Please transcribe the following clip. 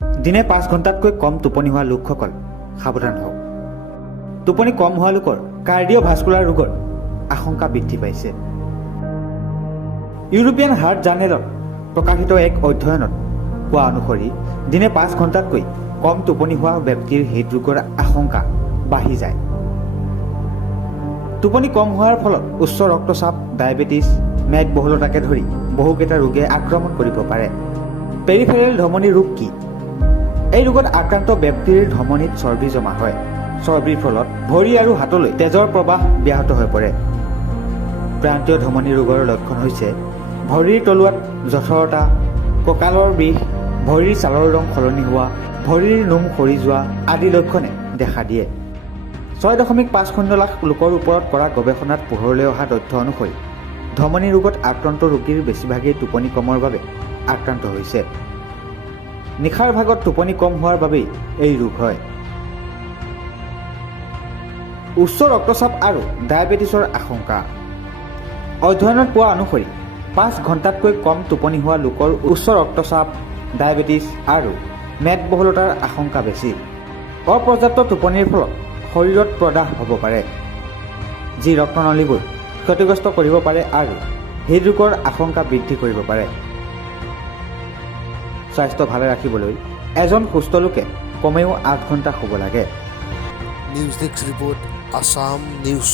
দিনে 5 ঘণ্টাতকৈ কম টোপনি হোৱা লোকসকল সাৱধান হওক। টোপনি কম হোৱা লোকৰ কাৰ্ডিঅ'ভাস্কুলাৰ ৰোগৰ আশংকা বৃদ্ধি পাইছে। ইউৰোপিয়ান হাৰ্ট জাৰ্নেলত প্ৰকাশিত এক অধ্যয়নত কোৱা অনুসৰি দিনে 5 ঘণ্টাতকৈ কম টোপনি হোৱা ব্যক্তিৰ হৃদৰোগৰ আশংকা বাঢ়ি যায়। টোপনি কম হোৱাৰ ফলত উচ্চ ৰক্তচাপ, ডায়েবেটিছ, মেদবহুলতাকে ধৰি বহুকেইটা ৰোগে আক্ৰমণ কৰিব পাৰে। পেৰিফেৰেল ধমনী ৰোগ কি? এই ৰোগত আক্ৰান্ত ব্যক্তিৰ ধমনীত চৰ্বি জমা হয়। চৰ্বিৰ ফলত ভৰি আৰু হাতলৈ তেজৰ প্ৰবাহ ব্যাহত হৈ পৰে। প্ৰান্তীয় ধমনী ৰোগৰ লক্ষণ হৈছে ভৰিৰ তলুৱাত জঠৰতা, কঁকালৰ বিষ, ভৰিৰ ছালৰ ৰং সলনি হোৱা, ভৰিৰ নোম সৰি যোৱা আদি লক্ষণে দেখা দিয়ে। 6.50 লাখ লোকৰ ওপৰত কৰা গৱেষণাত পোহৰলৈ অহা তথ্য অনুসৰি ধমনী ৰোগত আক্ৰান্ত ৰোগীৰ বেছিভাগেই টোপনি কমৰ বাবে আক্ৰান্ত হৈছে। নিশাৰ ভাগত টোপনি কম হোৱাৰ বাবেই এই ৰোগ হয়। উচ্চ ৰক্তচাপ আৰু ডায়েবেটিছৰ আশংকা। অধ্যয়নত পোৱা অনুসৰি 5 ঘণ্টাতকৈ কম টোপনি হোৱা লোকৰ উচ্চ ৰক্তচাপ, ডায়েবেটিছ আৰু মেদবহুলতাৰ আশংকা বেছি। অপৰ্যাপ্ত টোপনিৰ ফলত শৰীৰত প্ৰদাহ হ'ব পাৰে, যি ৰক্তনলীবোৰ ক্ষতিগ্ৰস্ত কৰিব পাৰে আৰু হৃদৰোগৰ আশংকা বৃদ্ধি কৰিব পাৰে। স্বাস্থ্য ভালে ৰাখিবলৈ এজন সুস্থ লোকে কমেও 8 ঘণ্টা শুব লাগে। News desk report, Assam news.